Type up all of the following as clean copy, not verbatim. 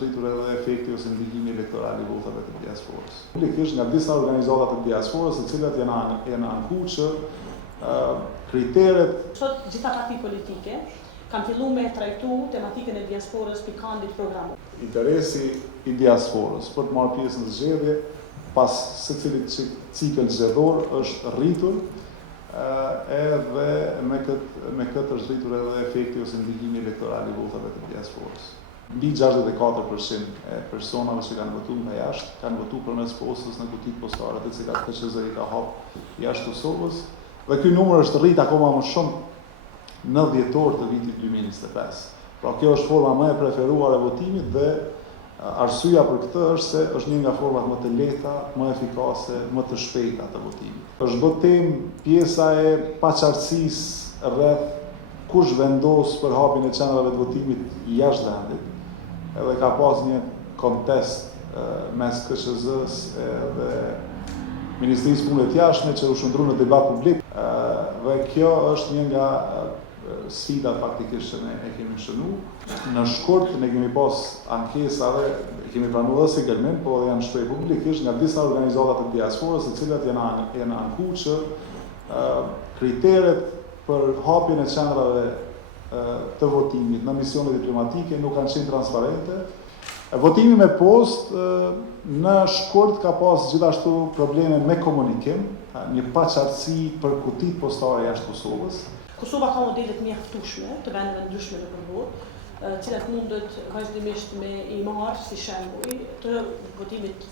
është rritur edhe efekti ose ndikimi elektoral i votave të diasporës. Publikisht nga disa organizata të diasporës, të cilat janë ankuar që kriteret. Sot gjitha parti politike kanë filluar me trajtu tematikën e diasporës pikandit programit. Interesi i diasporës për të marrë pjesë në zgjedhje pas secilit cikël zgjedhor është rritur, edhe me këtë është rritur edhe efekti ose ndikimi elektoral i votave të diasporës. Mbi 64% e personave që kanë votuar nga jashtë kanë votuar përmes postës në kutitë postare, të cilat KQZ-i ka hapur jashtë Kosovës, dhe ky numër është rrit akoma më shumë në dhjetor të vitit 2025. Pra kjo është forma më e preferuar e votimit dhe arsyeja për këtë është se është një nga format më të lehta, më efikase, më të shpejta të votimit. Është bërë temë pjesa e paqartësisë rreth kush vendos për hapjen e qendrave të votimit jashtë vendit. Edhe ka pas një kontest mes KQZ-s dhe Ministrisë Punëve të Jashtme që u shndrua në debat publik. Dhe kjo është një nga sfidat faktikisht që ne e kemi shënuar. Në shkurt ne kemi pas ankesave, kemi pranuar dhe sigurmin, po janë shprehur publikisht nga disa organizata të diasporës, të cilat janë ankuar që kriteret për hapjen e qendrave të votimit në misione diplomatike nuk kanë qenë transparente. Votimi me postë në shkurt ka pas gjithashtu probleme me komunikim, një paqartësi për kutitë postare jashtë Kosovës. Kosova ka modelet mjaftueshme të vendeve ndryshme në botë, cilat mundet vazhdimisht me i marrë si shembull të votimit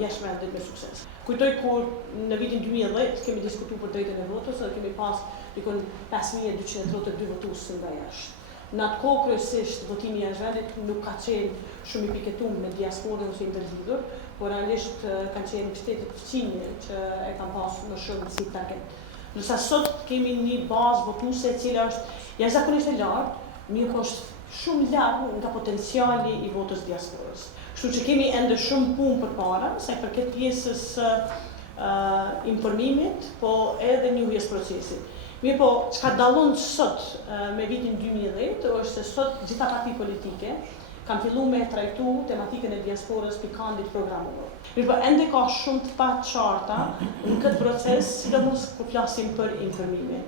jashtë vendit me sukses. Kujtoj kur në vitin 2010 kemi diskutuar për drejtën e votës dhe kemi pas dikon 5232 votues nga jashtë. Në atë kohë kryesisht votimi jashtë vendit nuk ka qenë shumë i piketuar me diasporën ose ndërlidhur, por realisht kanë qenë shtetet fëmijë që e kanë pasur në shumë si target. Nësa sot kemi një bazë votuese e cila është jashtëzakonisht e lartë, mirë po është shumë larg nga potenciali i votës diasporës. Kështu që kemi ende shumë punë përpara, sa i përket pjesës informimit, po edhe njohjes procesit. Mirë po, çka dallon sot me vitin 2010 është se sot gjitha parti politike kanë filluar me trajtu tematikën e diasporës pikandit programor. Mirë po, ende ka shumë të paqarta në këtë proces, sidomos kur flasim për informimin.